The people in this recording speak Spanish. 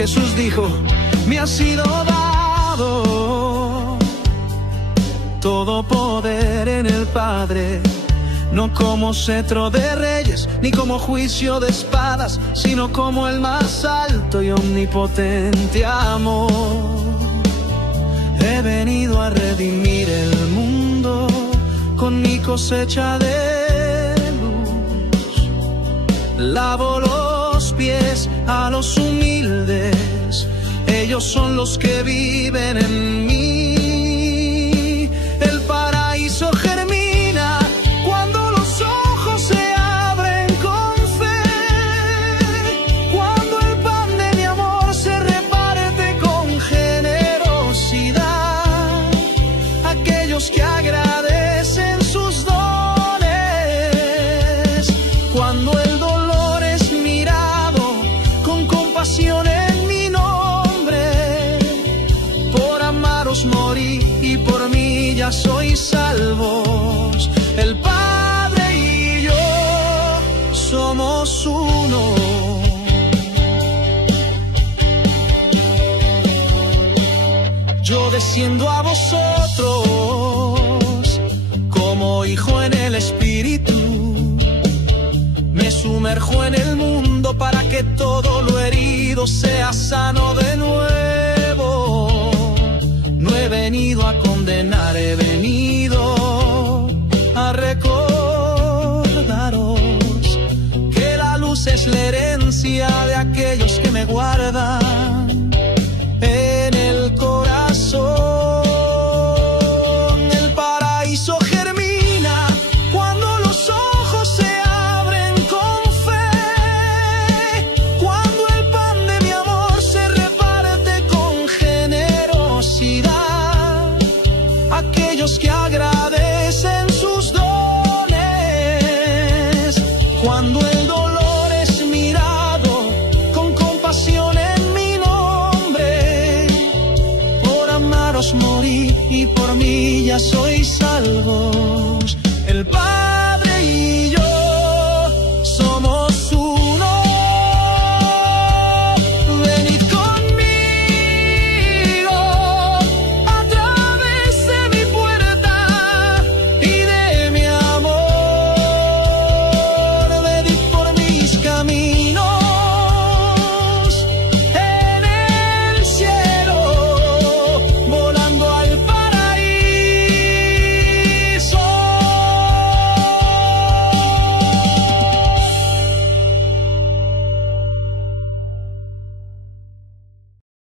Jesús dijo, me ha sido dado todo poder en el Padre, no como cetro de reyes, ni como juicio de espadas, sino como el más alto y omnipotente amor. He venido a redimir el mundo con mi cosecha de luz. Lavo los pies a los humildes, ellos son los que viven en mí. El paraíso germina cuando los ojos se abren con fe, cuando el pan de mi amor se reparte con generosidad. Aquellos que agradecen sus dones, cuando el dolor es mirado con compasión en mi nombre. Por amaros morí y por mí ya sois salvos. El Padre y yo somos uno. Yo desciendo a vosotros como hijo en el Espíritu. Me sumerjo en el mundo para que todo lo herido sea sano de nuevo. No he venido a condenar, he venido a recordaros que la luz es la herencia de aquellos que me guardan en el corazón. El paraíso germina cuando los ojos se abren con fe, cuando el pan de mi amor se reparte con generosidad. Aquellos que agradecen sus dones, cuando el dolor es mirado con compasión en mi nombre. Por amaros morí y por mí ya sois salvos. El Padre